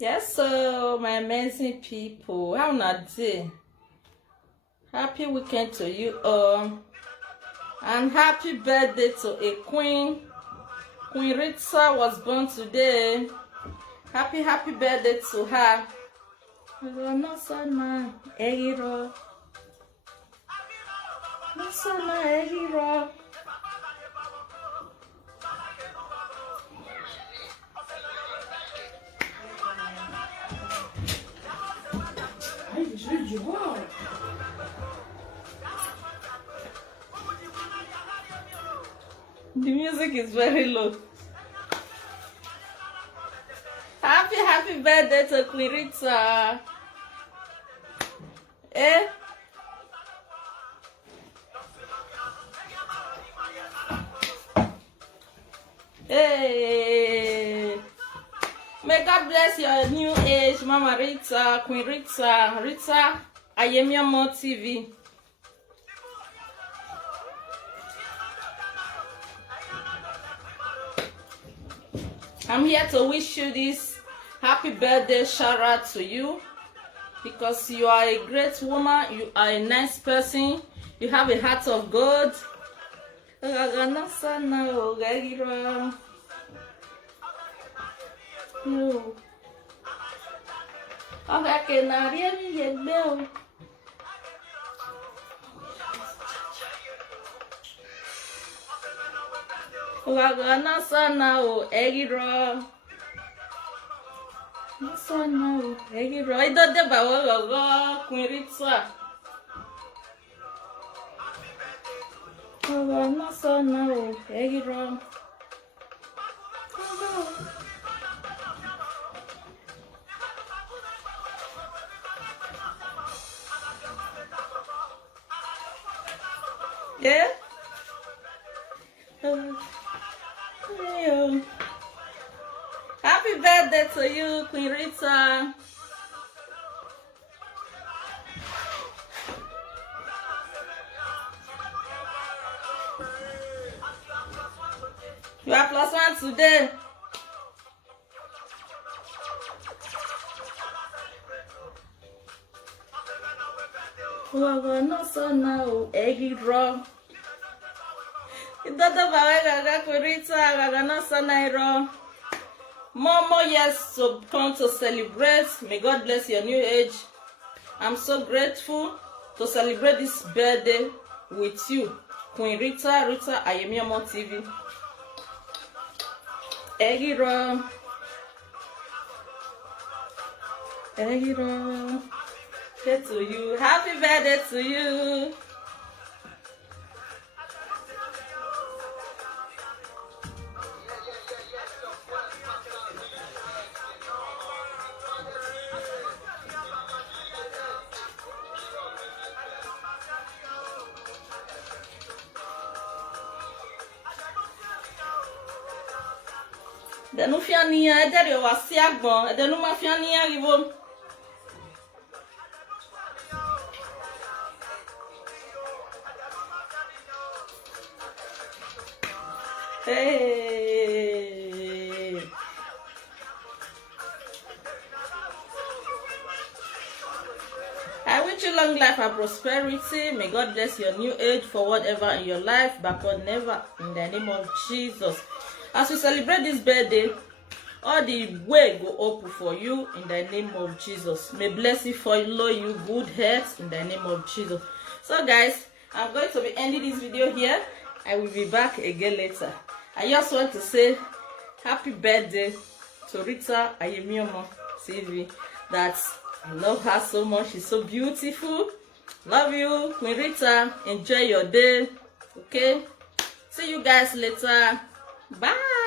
Yes, so my amazing people, how not day? Happy weekend to you all, and happy birthday to a queen. Queen Rita was born today. Happy birthday to her. The music is very low. Happy birthday to Queen Rita. Eh? Hey! May God bless your new age, Mama Rita, Queen Rita, Rita Ayemiomo TV. I'm here to wish you this happy birthday shout out to you, because you are a great woman, you are a nice person, you have a heart of gold. No. Wagana sana o egiro. Sana o egiro. Ido de bawo gogo Queen Rita. Wagana sana o egiro. Yeah. Happy birthday to you, Queen Rita. You are +1 today. No son now, eggy raw. It doesn't matter, Queen Rita, no son. More years to come to celebrate. May God bless your new age. I'm so grateful to celebrate this birthday with you, Queen Rita, Rita Ayemiomo TV. Egiro. Birthday to you. Happy birthday to you. The no fiania, there you are, Siagbon, the no mafiania, you hey. I wish you long life and prosperity. May God bless your new age for whatever in your life, but God never, in the name of Jesus. As we celebrate this birthday, all the way go open for you in the name of Jesus. May blessing follow you, good health in the name of Jesus. So guys, I'm going to be ending this video here. I will be back again later. I just want to say happy birthday to Rita Ayemiomo TV. That I love her so much. She's so beautiful. Love you, Queen Rita. Enjoy your day. Okay? See you guys later. Bye.